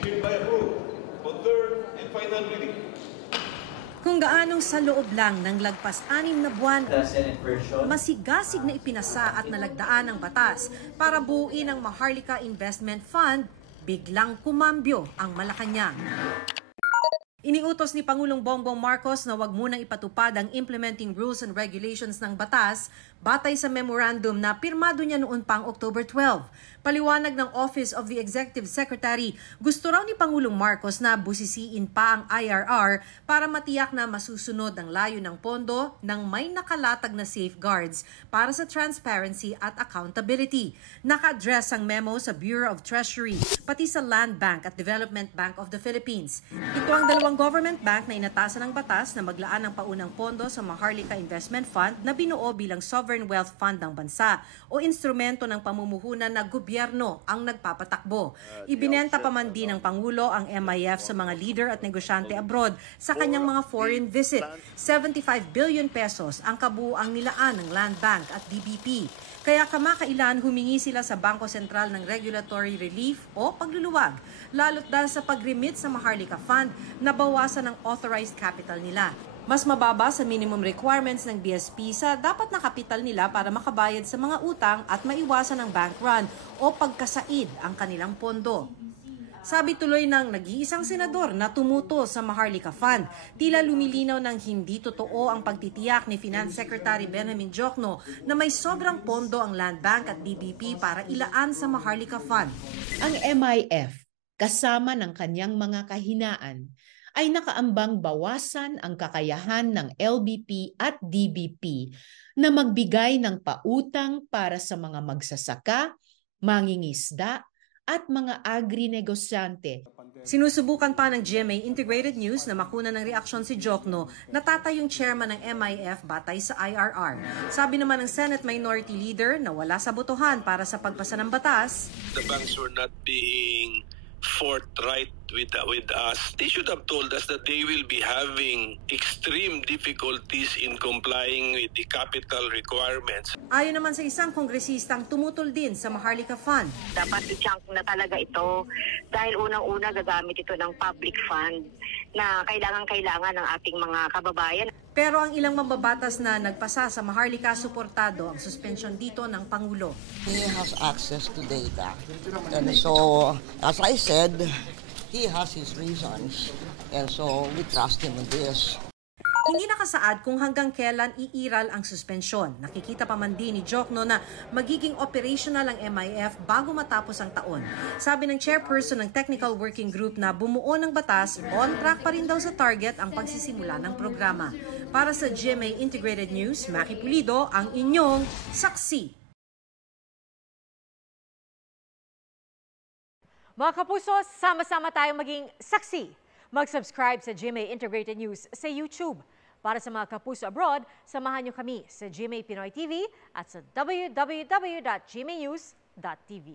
hereby approved for third and final reading. Kung gaanong sa loob lang ng lagpas 6 na buwan, masigasig na ipinasa at nalagdaan ang batas para buuin ang Maharlika Investment Fund, biglang kumambyo ang Malacanang. Iniutos ni Pangulong Bongbong Marcos na wag munang ipatupad ang implementing rules and regulations ng batas batay sa memorandum na pirmado niya noon pang October 12. Paliwanag ng Office of the Executive Secretary, gusto raw ni Pangulong Marcos na busisiin pa ang IRR para matiyak na masusunod ang layo ng pondo ng may nakalatag na safeguards para sa transparency at accountability. Naka-address ang memo sa Bureau of Treasury, pati sa Land Bank at Development Bank of the Philippines. Ito ang dalawang government bank na inatasan ng batas na maglaan ng paunang pondo sa Maharlika Investment Fund na binuo bilang sovereign wealth fund ng bansa o instrumento ng pamumuhunan na gobyerno ang nagpapatakbo. Ibinenta pa man din ng Pangulo ang MIF sa mga leader at negosyante abroad sa kanyang mga foreign visit. 75 billion pesos ang kabuuang nilaan ng Land Bank at DBP. Kaya kamakailan humingi sila sa Bangko Sentral ng regulatory relief o pagluluwag, lalo't dahil sa pag-remit sa Maharlika Fund na bawasan ang authorized capital nila. Mas mababa sa minimum requirements ng BSP sa dapat na kapital nila para makabayad sa mga utang at maiwasan ang bank run o pagkasaid ang kanilang pondo. Sabi tuloy ng nag-iisang senador na tumuto sa Maharlika Fund, tila lumilinaw ng hindi totoo ang pagtitiyak ni Finance Secretary Benjamin Diokno na may sobrang pondo ang Land Bank at DBP para ilaan sa Maharlika Fund. Ang MIF, kasama ng kanyang mga kahinaan, ay nakaambang bawasan ang kakayahan ng LBP at DBP na magbigay ng pautang para sa mga magsasaka, mangingisda, at mga agri-negosyante. Sinusubukan pa ng GMA Integrated News na makuna ng reaksyon si Diokno na tatayong chairman ng MIF batay sa IRR. Sabi naman ng Senate Minority Leader na wala sa botohan para sa pagpasa ng batas. The banks were not being forthright with us. They should have told us that they will be having extreme difficulties in complying with the capital requirements. Ayon naman sa isang kongresistang tumutol din sa Maharlika Fund. Dapat i-chunk na talaga ito dahil unang-una gagamit ito ng public fund na kailangan ng ating mga kababayan. Pero ang ilang mambabatas na nagpasa sa Maharlika suportado ang suspension dito ng Pangulo. He has access to data. And so, as I said, he has his reasons. And so, we trust him in this. Hindi nakasaad kung hanggang kailan iiral ang suspensyon. Nakikita pa man din ni Diokno na magiging operational ang MIF bago matapos ang taon. Sabi ng chairperson ng Technical Working Group na bumuo ng batas, on track pa rin daw sa target ang pagsisimula ng programa. Para sa GMA Integrated News, Maki Pulido, ang inyong saksi. Mga kapuso, sama-sama tayong maging saksi. Mag-subscribe sa GMA Integrated News sa YouTube. Para sa mga kapuso abroad, samahan niyo kami sa GMA Pinoy TV at sa www.gmanews.tv.